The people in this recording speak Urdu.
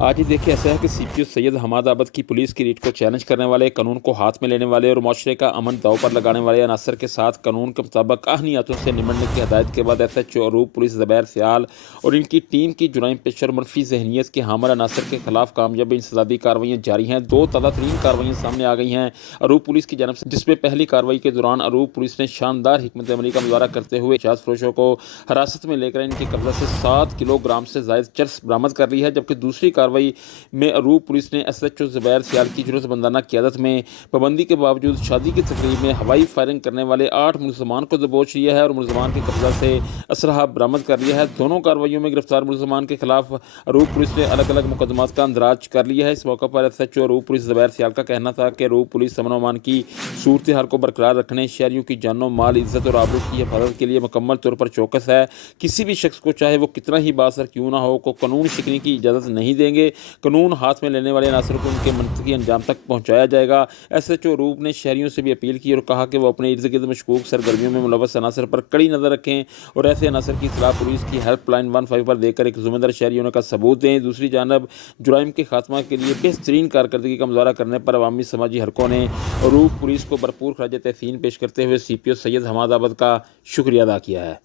آج ہی دیکھیے ایسا ہے کہ CPO سید حماد آباد کی پولیس کی ریٹ کو چیلنج کرنے والے، قانون کو ہاتھ میں لینے والے اور معاشرے کا امن داؤ پر لگانے والے عناصر کے ساتھ قانون کے مطابق اہنیتوں سے نمٹنے کی ہدایت کے بعد SHO عروب پولیس زبیر سیال اور ان کی ٹیم کی جرائم پیشہ اور منفی ذہنیت کے حامل عناصر کے خلاف کامیاب انسدادی کارروائیاں جاری ہیں۔ دو تازہ ترین کارروائیاں سامنے آ گئی ہیں عروب پولیس کی جانب سے، جس میں پہلی کارروائی کے دوران عروب پولیس نے شاندار حکمت عملی کا مظاہرہ کرتے ہوئے اعجاز فروشوں کو حراست میں لے کر ان کے قبضہ سے 7 کلو گرام سے زائد چرس برآمد کر لی ہے، جبکہ دوسری کارروائی میں عروب پولیس نے SHO زبیر سیال کی جرأت مندانہ قیادت میں پابندی کے باوجود شادی کی تقریب میں ہوائی فائرنگ کرنے والے 8 ملزمان کو دبوچ لیا ہے اور ملزمان کے قبضہ سے اسلحہ برآمد کر لیا ہے۔ دونوں کارروائیوں میں گرفتار ملزمان کے خلاف عروب پولیس نے الگ الگ مقدمات کا اندراج کر لیا ہے۔ اس موقع پر SHO عروب پولیس زبیر سیال کا کہنا تھا کہ عروب پولیس امن و امان کی صورتحال کو برقرار رکھنے، شہریوں کی جان و مال، عزت اور آبرو کی حفاظت کے لیے مکمل طور پر چوکس ہے۔ کسی بھی شخص کو چاہے وہ کتنا ہی بااثر کیوں نہ ہو کو قانون شکنی کی اجازت نہیں دیں گے۔ قانون ہاتھ میں لینے والے عناصر کو ان کے منطقی انجام تک پہنچایا جائے گا۔ SHO عروب نے شہریوں سے بھی اپیل کی اور کہا کہ وہ اپنے ارد گرد مشکوک سرگرمیوں میں ملوث عناصر پر کڑی نظر رکھیں اور ایسے عناصر کی اطلاع پولیس کی ہیلپ لائن 15 پر دے کر ایک ذمہ دار شہری ہونے کا ثبوت دیں۔ دوسری جانب جرائم کے خاتمہ کے لیے بہترین کارکردگی کا مظاہرہ کرنے پر عوامی سماجی حلقوں نے عروب پولیس کو بھرپور خراج تحسین پیش کرتے ہوئے CPO سید حماد آباد کا شکریہ ادا کیا ہے۔